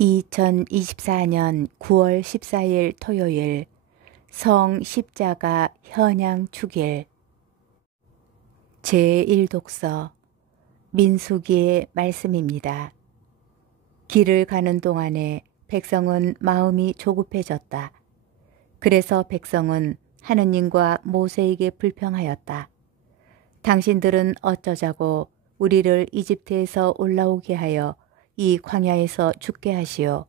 2024년 9월 14일 토요일 성 십자가 현양 축일 제1독서 민수기의 말씀입니다. 길을 가는 동안에 백성은 마음이 조급해졌다. 그래서 백성은 하느님과 모세에게 불평하였다. 당신들은 어쩌자고 우리를 이집트에서 올라오게 하여 이 광야에서 죽게 하시오.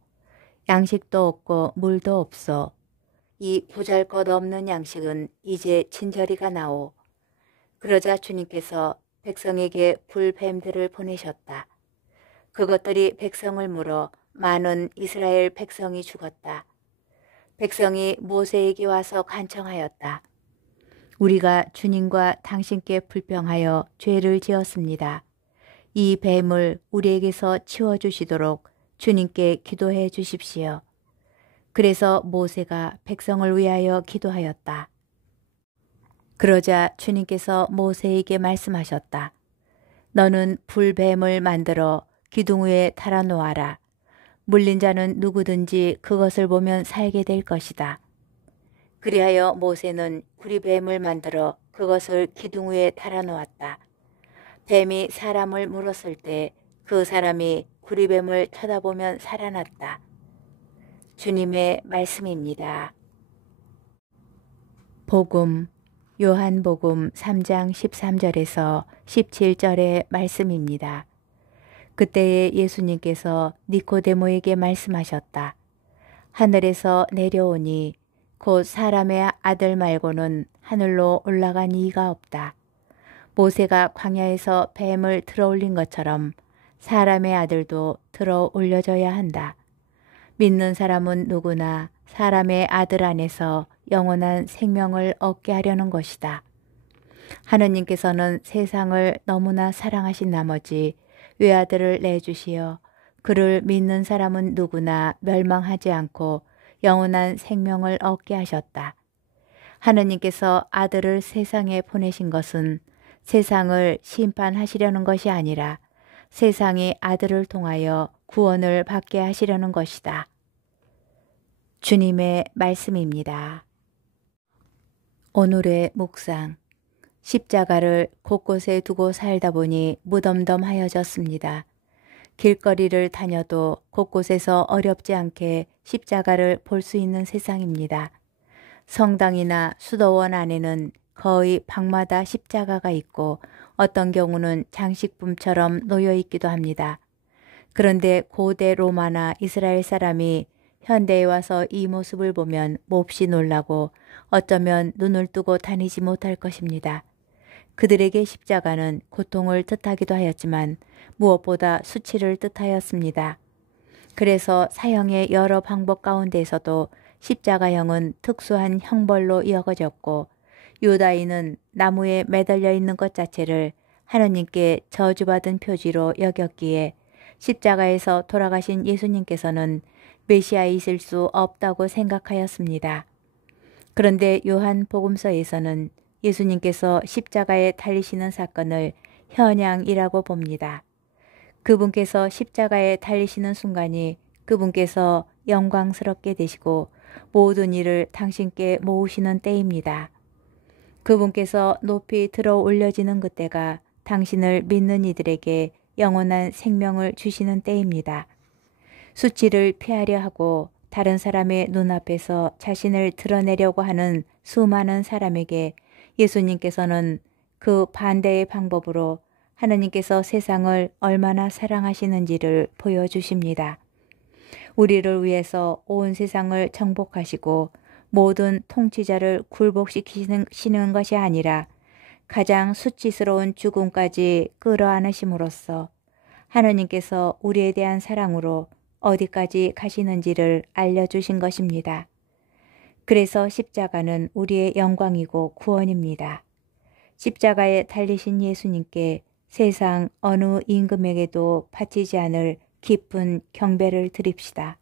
양식도 없고 물도 없어. 이 보잘것없는 양식은 이제 진저리가 나오. 그러자 주님께서 백성에게 불뱀들을 보내셨다. 그것들이 백성을 물어 많은 이스라엘 백성이 죽었다. 백성이 모세에게 와서 간청하였다. 우리가 주님과 당신께 불평하여 죄를 지었습니다. 이 뱀을 우리에게서 치워주시도록 주님께 기도해 주십시오. 그래서 모세가 백성을 위하여 기도하였다. 그러자 주님께서 모세에게 말씀하셨다. 너는 불뱀을 만들어 기둥 위에 달아놓아라. 물린 자는 누구든지 그것을 보면 살게 될 것이다. 그리하여 모세는 구리뱀을 만들어 그것을 기둥 위에 달아놓았다. 뱀이 사람을 물었을 때 그 사람이 구리뱀을 쳐다보면 살아났다. 주님의 말씀입니다. 복음 요한복음 3장 13절에서 17절의 말씀입니다. 그때에 예수님께서 니코데모에게 말씀하셨다. 하늘에서 내려오니 곧 사람의 아들 말고는 하늘로 올라간 이가 없다. 모세가 광야에서 뱀을 들어올린 것처럼 사람의 아들도 들어 올려져야 한다. 믿는 사람은 누구나 사람의 아들 안에서 영원한 생명을 얻게 하려는 것이다. 하느님께서는 세상을 너무나 사랑하신 나머지 외아들을 내주시어 그를 믿는 사람은 누구나 멸망하지 않고 영원한 생명을 얻게 하셨다. 하느님께서 아들을 세상에 보내신 것은 세상을 심판하시려는 것이 아니라 세상이 아들을 통하여 구원을 받게 하시려는 것이다. 주님의 말씀입니다. 오늘의 묵상. 십자가를 곳곳에 두고 살다 보니 무덤덤하여졌습니다. 길거리를 다녀도 곳곳에서 어렵지 않게 십자가를 볼 수 있는 세상입니다. 성당이나 수도원 안에는 거의 방마다 십자가가 있고 어떤 경우는 장식품처럼 놓여 있기도 합니다. 그런데 고대 로마나 이스라엘 사람이 현대에 와서 이 모습을 보면 몹시 놀라고 어쩌면 눈을 뜨고 다니지 못할 것입니다. 그들에게 십자가는 고통을 뜻하기도 하였지만 무엇보다 수치를 뜻하였습니다. 그래서 사형의 여러 방법 가운데에서도 십자가형은 특수한 형벌로 여겨졌고 유다인은 나무에 매달려 있는 것 자체를 하느님께 저주받은 표지로 여겼기에 십자가에서 돌아가신 예수님께서는 메시아이실 수 없다고 생각하였습니다. 그런데 요한 복음서에서는 예수님께서 십자가에 달리시는 사건을 현양이라고 봅니다. 그분께서 십자가에 달리시는 순간이 그분께서 영광스럽게 되시고 모든 일을 당신께 모으시는 때입니다. 그분께서 높이 들어 올려지는 그때가 당신을 믿는 이들에게 영원한 생명을 주시는 때입니다. 수치를 피하려 하고 다른 사람의 눈앞에서 자신을 드러내려고 하는 수많은 사람에게 예수님께서는 그 반대의 방법으로 하느님께서 세상을 얼마나 사랑하시는지를 보여주십니다. 우리를 위해서 온 세상을 정복하시고 모든 통치자를 굴복시키시는 것이 아니라 가장 수치스러운 죽음까지 끌어안으심으로써 하느님께서 우리에 대한 사랑으로 어디까지 가시는지를 알려주신 것입니다. 그래서 십자가는 우리의 영광이고 구원입니다. 십자가에 달리신 예수님께 세상 어느 임금에게도 바치지 않을 깊은 경배를 드립시다.